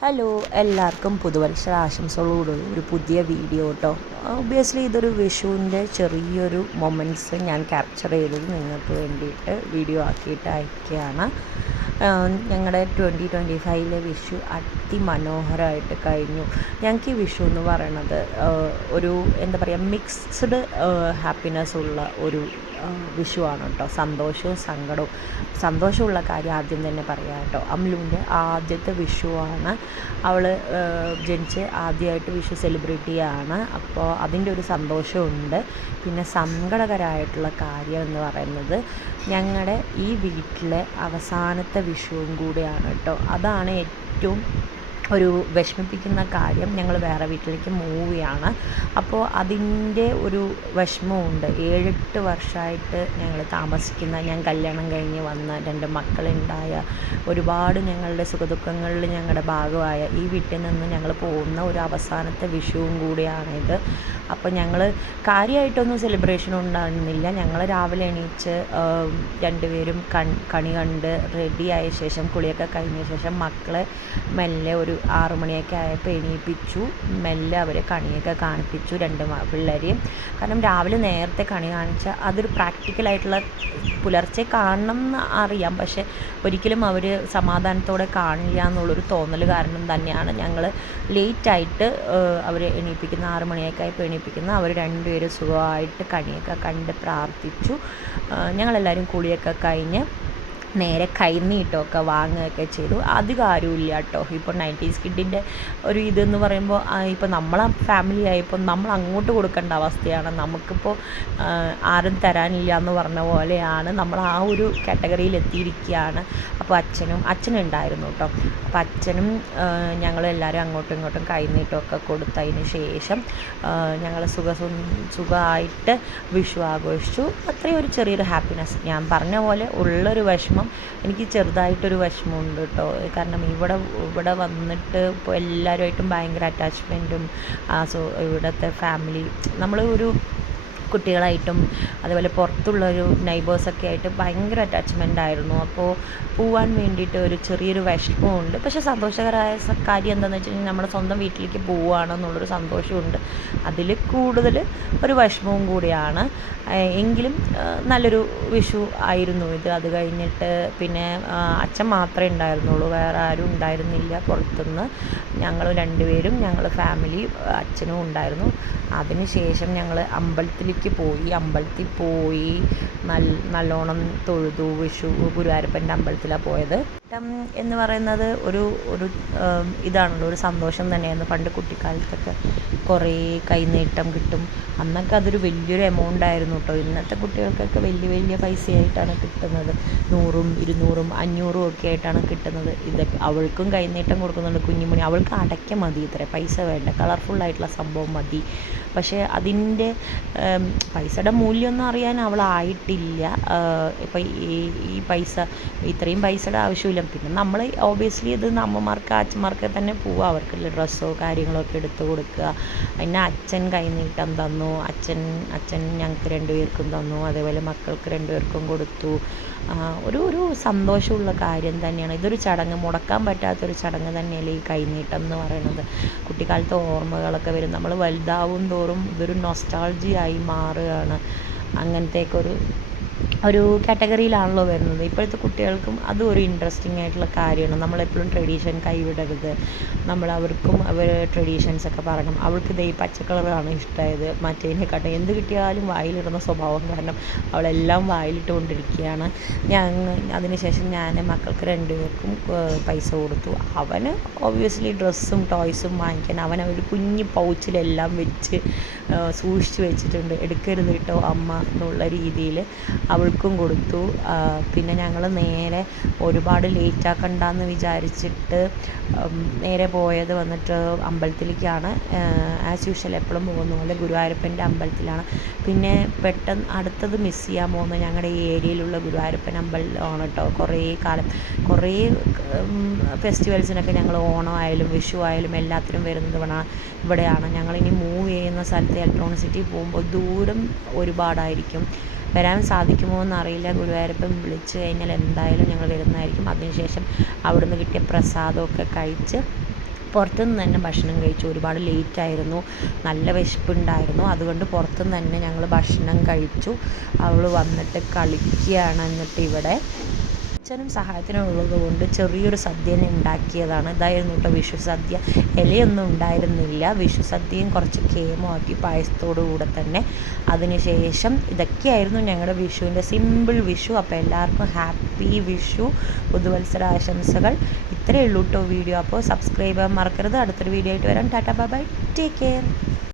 Hello എല്ലാവർക്കും പുതുവത്സര ആശംസകളോടുള്ള ഒരു പുതിയ വീഡിയോ കേട്ടോ ഒബ്വിയസ്ലി ഇതൊരു വിഷുവിന്റെ ചെറിയൊരു മൊമെന്റ്സ് ഞാൻ ക്യാപ്ചർ ചെയ്തത് നിങ്ങൾക്ക് വേണ്ടിയിട്ട് വീഡിയോ ആക്കിയിട്ട് അയക്കുകയാണ് ഞങ്ങളുടെ ട്വന്റി ട്വന്റി ഫൈവിലെ വിഷു അതിമനോഹരമായിട്ട് കഴിഞ്ഞു. ഞങ്ങൾക്ക് ഈ വിഷു എന്ന് പറയണത് ഒരു എന്താ പറയുക മിക്സ്ഡ് ഹാപ്പിനെസ് ഉള്ള ഒരു വിഷു ആണ് കേട്ടോ സന്തോഷവും സങ്കടവും. സന്തോഷമുള്ള കാര്യം ആദ്യം തന്നെ പറയാം കേട്ടോ അമ്ലുവിന്റെ ആദ്യത്തെ വിഷുവാണ്. അവൾ ജനിച്ച് ആദ്യമായിട്ട് വിഷു സെലിബ്രേറ്റ് ആണ് അപ്പോൾ അതിന്റെ ഒരു സന്തോഷമുണ്ട് പിന്നെ സങ്കടകരമായിട്ടുള്ള കാര്യം എന്ന് പറയുന്നത് ഞങ്ങളുടെ ഈ വീട്ടിലെ അവസാനത്തെ വിഷുവും കൂടിയാണ് കേട്ടോ അതാണ് ഏറ്റവും ഒരു വിഷമിപ്പിക്കുന്ന കാര്യം ഞങ്ങൾ വേറെ വീട്ടിലേക്ക് മൂവ് ചെയ്യാണ്. അപ്പോൾ അതിന്റെ ഒരു വിഷമമുണ്ട് ഏഴെട്ട് വർഷമായിട്ട് ഞങ്ങൾ താമസിക്കുന്ന ഞാൻ കല്യാണം കഴിഞ്ഞ് വന്ന രണ്ട് മക്കളുണ്ടായ ഒരുപാട് ഞങ്ങളുടെ സുഖദുഃഖങ്ങളിൽ ഞങ്ങളുടെ ഭാഗമായ ഈ വീട്ടിൽ നിന്ന് ഞങ്ങൾ പോകുന്ന ഒരു അവസാനത്തെ വിഷുവും കൂടിയാണിത്. അപ്പോൾ ഞങ്ങൾ കാര്യമായിട്ടൊന്നും സെലിബ്രേഷൻ ഉണ്ടായിരുന്നില്ല. ഞങ്ങൾ രാവിലെ എണീച്ച് രണ്ടുപേരും കൺ കണി കണ്ട് റെഡിയായ ശേഷം കുളിയൊക്കെ കഴിഞ്ഞ ശേഷം മക്കളെ മെല്ലെ ഒരു ആറു മണിയൊക്കെ ആയപ്പോൾ എണീപ്പിച്ചു. മെല്ലെ അവരെ കണിയൊക്കെ കാണിപ്പിച്ചു രണ്ട് പിള്ളേരെയും. കാരണം രാവിലെ നേരത്തെ കണി കാണിച്ചാൽ അതൊരു പ്രാക്ടിക്കലായിട്ടുള്ള പുലർച്ചെ കാണണം എന്ന് അറിയാം. പക്ഷേ ഒരിക്കലും അവർ സമാധാനത്തോടെ കാണില്ല എന്നുള്ളൊരു തോന്നൽ കാരണം തന്നെയാണ് ഞങ്ങൾ ലേറ്റായിട്ട് അവരെ എണീപ്പിക്കുന്ന ആറു മണിയൊക്കെ ആയപ്പോൾ എണീപ്പിക്കുന്ന അവർ രണ്ടുപേരും സുഖമായിട്ട് കണിയൊക്കെ കണ്ട് പ്രാർത്ഥിച്ചു. ഞങ്ങളെല്ലാവരും കുളിയൊക്കെ കഴിഞ്ഞ് നേരെ കൈനീട്ടമൊക്കെ വാങ്ങുകയൊക്കെ ചെയ്തു. അധികം ആരുമില്ല കേട്ടോ. ഇപ്പോൾ നയന്റീസ് കിഡിന്റെ ഒരു ഇതെന്ന് പറയുമ്പോൾ ഇപ്പോൾ നമ്മളെ ഫാമിലി ആയപ്പോൾ നമ്മൾ അങ്ങോട്ട് കൊടുക്കേണ്ട അവസ്ഥയാണ്. നമുക്കിപ്പോൾ ആരും തരാനില്ല എന്ന് പറഞ്ഞ പോലെയാണ് നമ്മൾ ആ ഒരു കാറ്റഗറിയിൽ എത്തിയിരിക്കുകയാണ്. അപ്പോൾ അച്ഛനും അച്ഛനുണ്ടായിരുന്നു കേട്ടോ. അപ്പോൾ അച്ഛനും ഞങ്ങളെല്ലാവരും അങ്ങോട്ടും ഇങ്ങോട്ടും കൈനീട്ടമൊക്കെ കൊടുത്തതിന് ശേഷം ഞങ്ങൾ സുഖ സുഖമായിട്ട് വിഷു ആഘോഷിച്ചു. അത്രയും ഒരു ചെറിയൊരു ഹാപ്പിനെസ് ഞാൻ പറഞ്ഞ പോലെ ഉള്ളൊരു വിഷമം വിഷമം എനിക്ക് ചെറുതായിട്ടൊരു വിഷമമുണ്ട് കേട്ടോ കാരണം ഇവിടെ ഇവിടെ വന്നിട്ട് ഇപ്പോൾ എല്ലാവരുമായിട്ടും ഭയങ്കര അറ്റാച്ച്മെന്റും ആ സോ ഇവിടുത്തെ ഫാമിലി നമ്മൾ ഒരു കുട്ടികളായിട്ടും അതുപോലെ പുറത്തുള്ളൊരു നൈബേഴ്സൊക്കെ ആയിട്ട് ഭയങ്കര അറ്റാച്ച്മെന്റ് ആയിരുന്നു. അപ്പോൾ പോവാൻ വേണ്ടിയിട്ട് ഒരു ചെറിയൊരു വിഷമമുണ്ട്. പക്ഷേ സന്തോഷകരമായ കാര്യം എന്താണെന്ന് വെച്ച് കഴിഞ്ഞാൽ നമ്മുടെ സ്വന്തം വീട്ടിലേക്ക് പോവുകയാണെന്നുള്ളൊരു സന്തോഷമുണ്ട്. അതിൽ കൂടുതൽ ഒരു വിഷമവും കൂടിയാണ്. എങ്കിലും നല്ലൊരു വിഷു ആയിരുന്നു ഇത്. അത് കഴിഞ്ഞിട്ട് പിന്നെ അച്ഛൻ മാത്രമേ ഉണ്ടായിരുന്നുള്ളൂ. വേറെ ആരും ഉണ്ടായിരുന്നില്ല പുറത്തുനിന്ന്. ഞങ്ങൾ രണ്ടുപേരും ഞങ്ങൾ ഫാമിലി അച്ഛനും ഉണ്ടായിരുന്നു. അതിന് ശേഷം ഞങ്ങൾ അമ്പലത്തിലേക്ക് പോയി. അമ്പലത്തിൽ പോയി നല്ല നല്ലോണം തൊഴുതു വിഷു ഗുരുവായൂരപ്പന്റെ അമ്പലത്തിലാണ് പോയത്. എന്ന് പറയുന്നത് ഒരു ഒരു ഇതാണല്ലോ ഒരു സന്തോഷം തന്നെയായിരുന്നു പണ്ട് കുട്ടിക്കാലത്തൊക്കെ. കുറേ കൈനീട്ടം കിട്ടും. അന്നൊക്കെ അതൊരു വലിയൊരു എമൗണ്ട് ആയിരുന്നു കേട്ടോ ഇന്നത്തെ കുട്ടികൾക്കൊക്കെ വലിയ വലിയ പൈസയായിട്ടാണ് കിട്ടുന്നത്. നൂറും ഇരുന്നൂറും അഞ്ഞൂറും ഒക്കെ ആയിട്ടാണ് കിട്ടുന്നത്. ഇതൊക്കെ അവൾക്കും കൈനീട്ടം കൊടുക്കുന്നുണ്ട് കുഞ്ഞുമണി അവൾക്ക് അടയ്ക്ക മതി ഇത്ര. പൈസ വേണ്ട. കളർഫുൾ ആയിട്ടുള്ള സംഭവം മതി. പക്ഷേ അതിന്റെ പൈസയുടെ മൂല്യമൊന്നും അറിയാൻ അവളായിട്ടില്ല ഇപ്പം ഈ ഈ പൈസ ഇത്രയും പൈസയുടെ ആവശ്യമില്ല. പിന്നെ നമ്മൾ ഓബിയസ്ലി ഇത് അമ്മമാർക്ക് അച്ഛന്മാർക്ക് തന്നെ പോവുക അവർക്കുള്ള ഡ്രസ്സോ കാര്യങ്ങളോ ഒക്കെ എടുത്ത് കൊടുക്കുക. പിന്നെ അച്ഛൻ കൈനീട്ടം തന്നു. അച്ഛൻ അച്ഛൻ ഞങ്ങൾക്ക് രണ്ടുപേർക്കും തന്നു. അതേപോലെ മക്കൾക്ക് രണ്ടുപേർക്കും കൊടുത്തു. ഒരു ഒരു സന്തോഷമുള്ള കാര്യം തന്നെയാണ്. ഇതൊരു ചടങ്ങ് മുടക്കാൻ പറ്റാത്തൊരു ചടങ്ങ് തന്നെയല്ലേ ഈ കൈനീട്ടം എന്ന് പറയുന്നത്. കുട്ടിക്കാലത്തെ ഓർമ്മകളൊക്കെ വരും. നമ്മൾ വലുതാവും തോറും ഇതൊരു നൊസ്റ്റാൾജിയായി മാറുകയാണ്. അങ്ങനത്തേക്കൊരു ഒരു കാറ്റഗറിയിലാണല്ലോ വരുന്നത്. ഇപ്പോഴത്തെ കുട്ടികൾക്കും അതും ഒരു ഇൻട്രസ്റ്റിംഗ് ആയിട്ടുള്ള കാര്യമാണ്. നമ്മളെപ്പോഴും ട്രഡീഷൻ കൈവിടരുത്. നമ്മൾ അവർക്കും അവർ ട്രഡീഷൻസ് ഒക്കെ പറയണം. അവൾക്ക് ദേ പച്ച കളറാണ് ഇഷ്ടമായത് മറ്റേതിനെക്കാട്ടും എന്ത് കിട്ടിയാലും വായിലിടുന്ന സ്വഭാവം കാരണം അവളെല്ലാം വായിലിട്ട് കൊണ്ടിരിക്കുകയാണ് ഞാൻ അതിനുശേഷം ഞാൻ മക്കൾക്ക് രണ്ടുപേർക്കും പൈസ കൊടുത്തു. അവന് ഒബ്വിയസ്ലി ഡ്രസ്സും ടോയ്സും വാങ്ങിക്കാൻ അവൻ ഒരു കുഞ്ഞു പൗച്ചിലെല്ലാം വെച്ച് സൂക്ഷിച്ച് വെച്ചിട്ടുണ്ട്. എടുക്കരുത് കേട്ടോ അമ്മ എന്നുള്ള രീതിയിൽ അവൾക്കും കൊടുത്തു. പിന്നെ ഞങ്ങൾ നേരെ ഒരുപാട് ലേറ്റ് ആക്കണ്ടെന്ന് വിചാരിച്ചിട്ട് നേരെ പോയത് വന്നിട്ട് അമ്പലത്തിലേക്കാണ്. ആസ് യൂഷ്വൽ എപ്പോഴും പോകുന്ന പോലെ ഗുരുവായൂരപ്പന്റെ അമ്പലത്തിലാണ്. പിന്നെ പെട്ടെന്ന് അടുത്തത് മിസ് ചെയ്യാൻ പോകുന്നത് ഞങ്ങളുടെ ഈ ഏരിയയിലുള്ള ഗുരുവായൂരപ്പൻ അമ്പലമാണ് കേട്ടോ കുറേ കാലം കുറേ ഫെസ്റ്റിവൽസിനൊക്കെ ഞങ്ങൾ ഓണം ആയാലും വിഷു ആയാലും എല്ലാത്തിനും വരുന്നത് ഇവിടെ ഇവിടെയാണ്. ഞങ്ങളിനി മൂവ് ചെയ്യുന്ന സ്ഥലത്ത് ഇലക്ട്രോണിസിറ്റി പോകുമ്പോൾ ദൂരം ഒരുപാടായിരിക്കും. വരാൻ സാധിക്കുമോ എന്നറിയില്ല. ഗുരുവായൂരപ്പൻ വിളിച്ച് കഴിഞ്ഞാൽ എന്തായാലും ഞങ്ങൾ വരുന്നതായിരിക്കും. അതിനുശേഷം അവിടുന്ന് കിട്ടിയ പ്രസാദമൊക്കെ കഴിച്ച് പുറത്തുനിന്ന് തന്നെ ഭക്ഷണം കഴിച്ചു. ഒരുപാട് ലേറ്റ് ആയിരുന്നു. നല്ല വിശപ്പുണ്ടായിരുന്നു. അതുകൊണ്ട് പുറത്തുനിന്ന് തന്നെ ഞങ്ങൾ ഭക്ഷണം കഴിച്ചു. അവൾ വന്നിട്ട് കളിക്കുകയാണ്. എന്നിട്ട് ഇവിടെ അച്ഛനും സഹായത്തിനും ഉള്ളതുകൊണ്ട് ചെറിയൊരു സദ്യ തന്നെ ഉണ്ടാക്കിയതാണ്. ഇതായിരുന്നു കേട്ടോ വിഷു സദ്യ ഇലയൊന്നും ഉണ്ടായിരുന്നില്ല. വിഷു സദ്യയും കുറച്ച് കേമമാക്കി പായസത്തോടു കൂടെ തന്നെ. അതിനുശേഷം ഇതൊക്കെയായിരുന്നു ഞങ്ങളുടെ വിഷുവിന്റെ സിമ്പിൾ വിഷു. അപ്പോൾ എല്ലാവർക്കും ഹാപ്പി വിഷു. പുതുവത്സര ആശംസകൾ ഇത്രയേ ഉള്ളൂ കേട്ടോ വീഡിയോ. അപ്പോൾ സബ്സ്ക്രൈബ് ചെയ്യാൻ മറക്കരുത്. അടുത്തൊരു വീഡിയോ ആയിട്ട് വരാം. Tata bye. Take care.